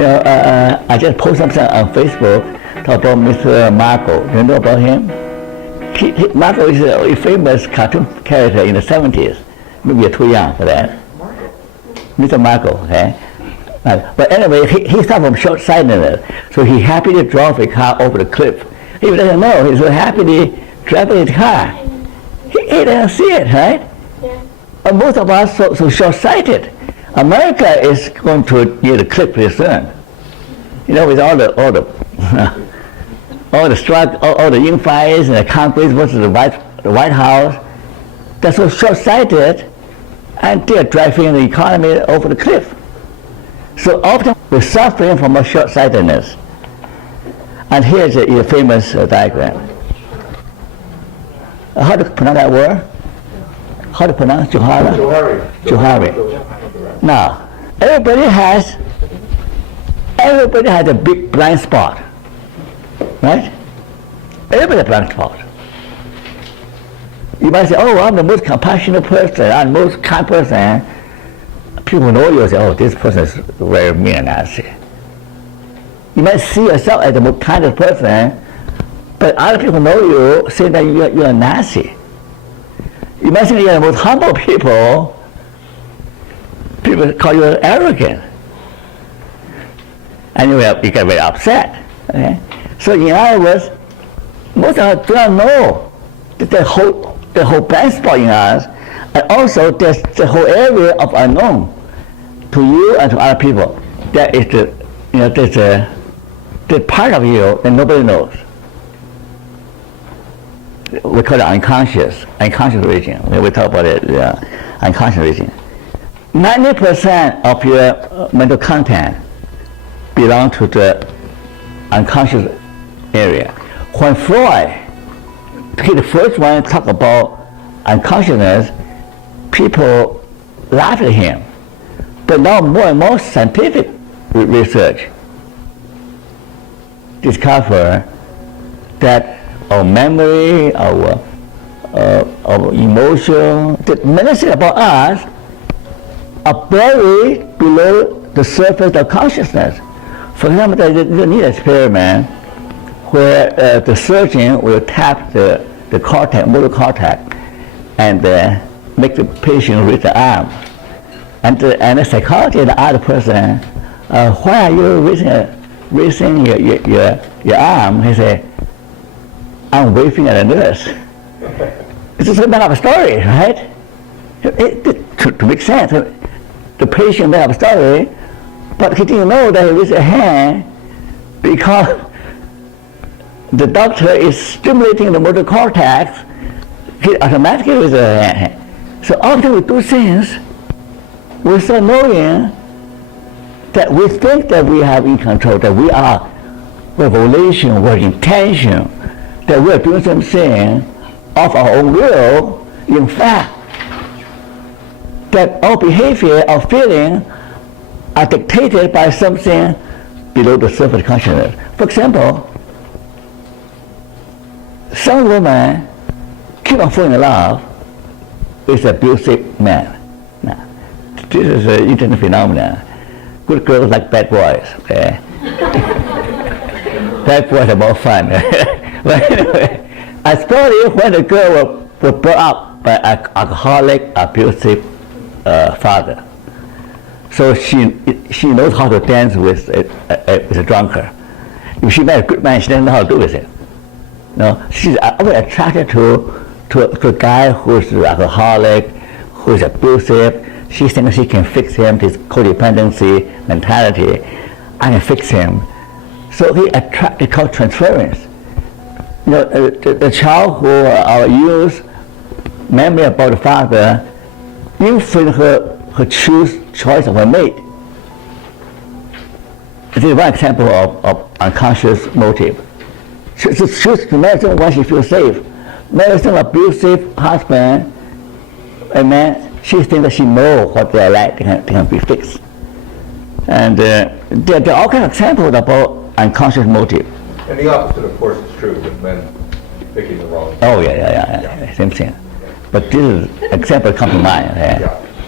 I just posted something on Facebook talk about Mr. Marco. You know about him? Marco is a famous cartoon character in the 70s. Maybe you're too young for that. Mr. Marco, okay? But anyway, he suffered from short-sightedness, so he happily drove a car over the cliff. He doesn't know, he's so happily driving his car. He doesn't see it, right? Yeah. Most of us so short-sighted. America is going to near the cliff pretty soon. With all the struggle, all the infights and the Congress versus the White House, they're so short-sighted, and they're driving the economy over the cliff. So often we're suffering from a short-sightedness. And here's a famous diagram. How to pronounce that word? How to pronounce Johari? Johari. Now, everybody has a big blind spot, right? Everybody has a blind spot. You might say, oh, I'm the most compassionate person, I'm the most kind person. People know you and say, oh, this person is very mean and nasty. You might see yourself as the most kindest person, but other people know you, say that you're nasty. You might think you're the most humble people, people call you arrogant. And you get very upset. Okay? So in other words, most of us do not know that the whole blind spot in us, and also there's the whole area of unknown to you and to other people. That is there's the part of you that nobody knows. We call it unconscious region. When we talk about it, unconscious region. 90% of your mental content belong to the unconscious area. When Freud, the first one, talk about unconsciousness, people laugh at him. But now more and more scientific research discover that our memory, our emotion, that many things about us are buried below the surface of consciousness. For example, there's a neat experiment where the surgeon will tap the cortex, motor cortex, and make the patient raise the arm. And the psychologist, the other person, why are you raising your arm? He said, I'm waving at a nurse. It's just a matter of a story, right? To make sense, the patient made up a story, but he didn't know that he raised a hand because the doctor is stimulating the motor cortex. He automatically raises a hand. So often we do things without knowing that we think that we have in control, that we have volition, we have intention, that we are doing something of our own will. In fact, that our behavior, our feeling are dictated by something below the surface consciousness. For example, some women keep on falling in love with an abusive man. Now, this is an internet phenomenon. Good girls like bad boys. Okay? Bad boys are more fun. But anyway, especially when the girl was brought up by an alcoholic, abusive father. So she knows how to dance with a drunkard. If she met a good man, she doesn't know how to do with it. No, she's always attracted to a guy who's alcoholic, who's abusive. She thinks she can fix him, this codependency mentality. I can fix him. So he attracted, called transference. The child who use memory about the father influence her choice of her mate. This is one example of unconscious motive. She chooses to marry someone when she feels safe. Marry some abusive husband, a man, she thinks that she knows what they are like, they can be fixed. And there are all kinds of examples about unconscious motive. And the opposite, of course, is true with men picking the wrong. Oh, yeah, same thing. But this is example come to mind. Yeah.